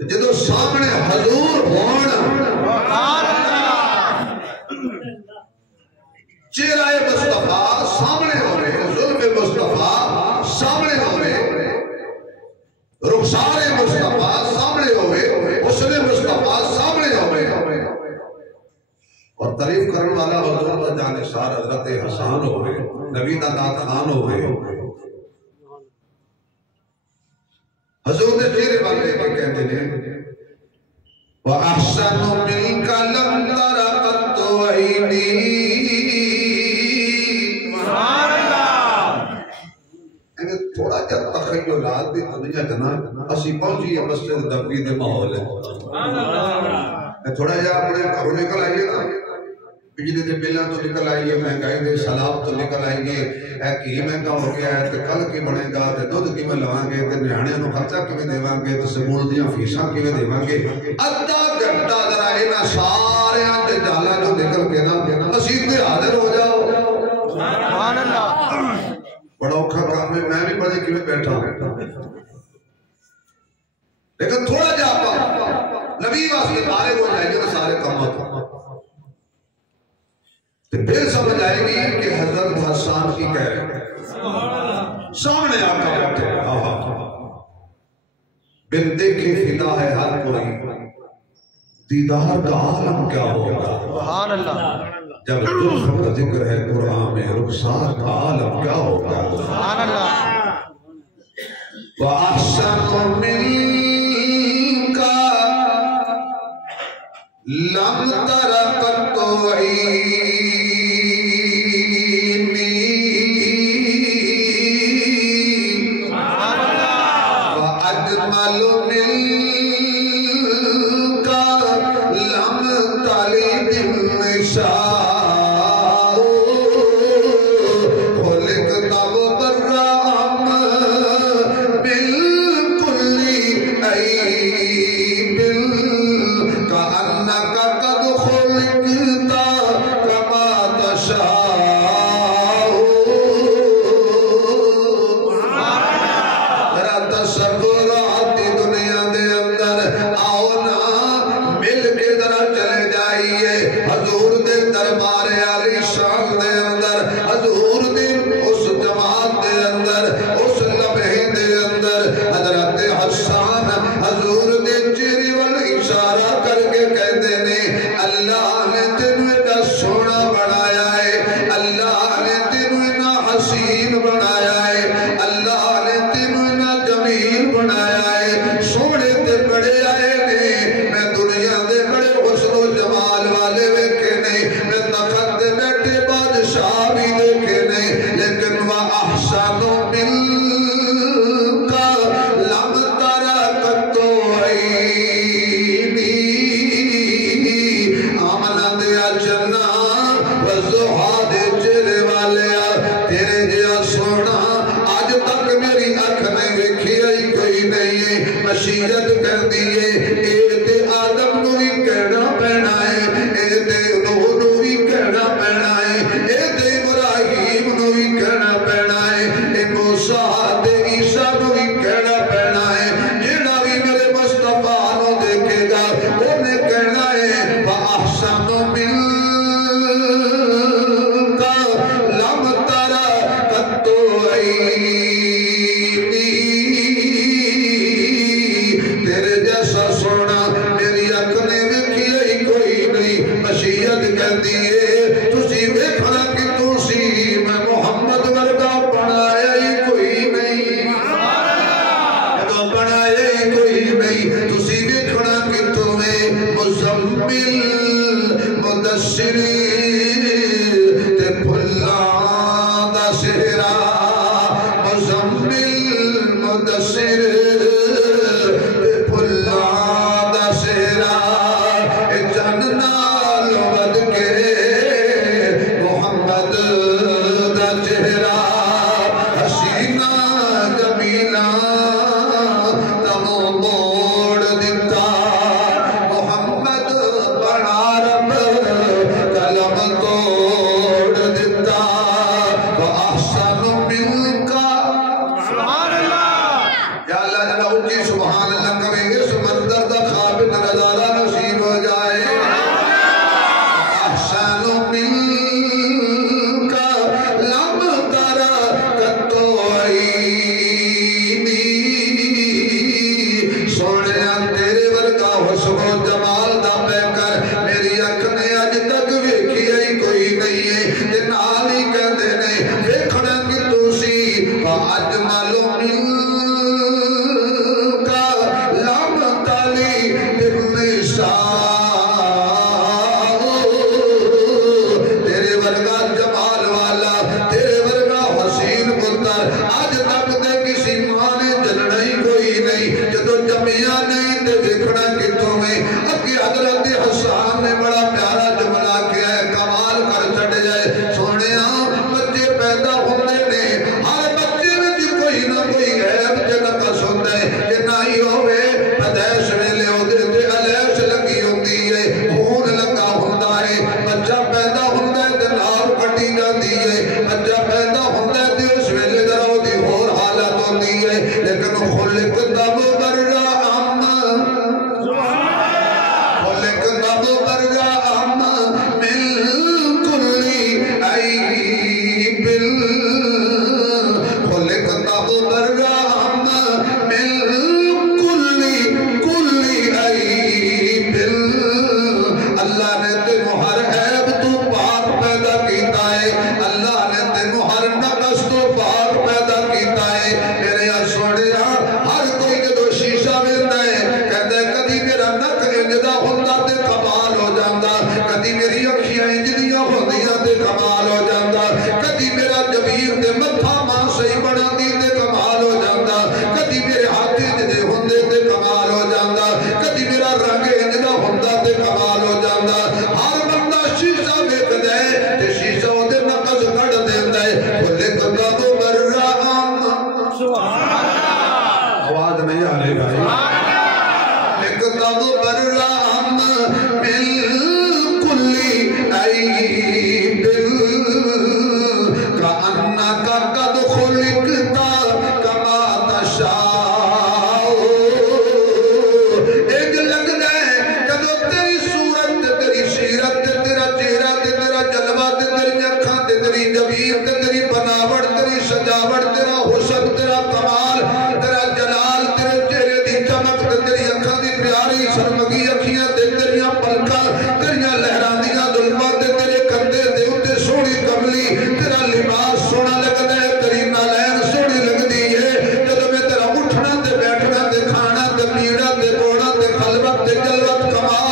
جدو سامنے حضور ہونا چہرہ مصطفیٰ سامنے ہوئے، ظلم مصطفیٰ سامنے ہوئے، رخسار مصطفیٰ سامنے ہوئے، حسن مصطفیٰ سامنے ہوئے، اور تعریف کرنے والا حضور و جانشار حضرت حسان ہوئے، نبی نادات خان ہوئے۔ حضور نے چہرے والے کے کہتے ہیں وَأَحْسَنُ مِنْكَ لَمْ تَرَ قَطُّ عَيْنِي تھوڑا جا تخیلات دی دنیا جنا اسی پہنچی ہے مسجد نبوی دے ماحول ہے، تھوڑا جا اپنے گھروں نکل آئیے نا، بجلی دے بلاں تو نکل آئیے، مہنگائی دے سلاب تو نکل آئیے، اے کی مہنگا ہو گیا ہے، تے کل کی بنے گا، تے دودھ کی میں لوان گے، تے نہانے نو خرچہ کی میں دیوان گے، تے سکول دیاں فیساں کی میں دیوان گے، ادھا گھنٹہ ذرا اینا سارے آتے جالا جو نکل کے نا مسجد دے حاضر ہو جاؤ۔ سبحان اللہ، بڑا اوکھا کام ہے، میں بھی بڑے کی میں بیٹھا ہوں، لیکن تھوڑا جا پا نبی واسطے بارے ہو جائے گے سارے کامات، تو پھر سمجھ آئے گی کہ حضرت حسان کی کہہ رہے ہیں سامنے آقا بیٹھے بن دیکھے فدا ہے ہر کوئی، دیدار کا عالم کیا ہوگا، سبحان اللہ، جب زلف کا ذکر ہے قرآن میں رخسار کا عالم کیا ہوگا، سبحان اللہ۔ وَأَحْسَنُ مِنْكَ لَمْ تَرَ قَطُّ عَيْنِي وَأَجْمَلُ مِنْكَ لَمْ تَلِدِ النِّسَاءُ تے دیکھنا کتوں میں اکی حضرت حسان نے بڑا پیارا جملہ کیا ہے کمال کر چھڑ جائے سونے بچے پیدا ہوندے نے ہر بچے میں جی کوئی نہ کوئی غیب تے نقص ہوتا ہے کہ نہ ہی ہوئے پیدائش ویلے ہوندے تے الیش لگی ہوندی ہے خون لگا ہوندا ہے بچہ پیدا ہوندا ہے تے نار کٹی جاندی ہے بچہ پیدا ہوندا ہے تے اس ویلے درو دی ہور حالت ہوندی ہے لیکن خلق تب برا کمال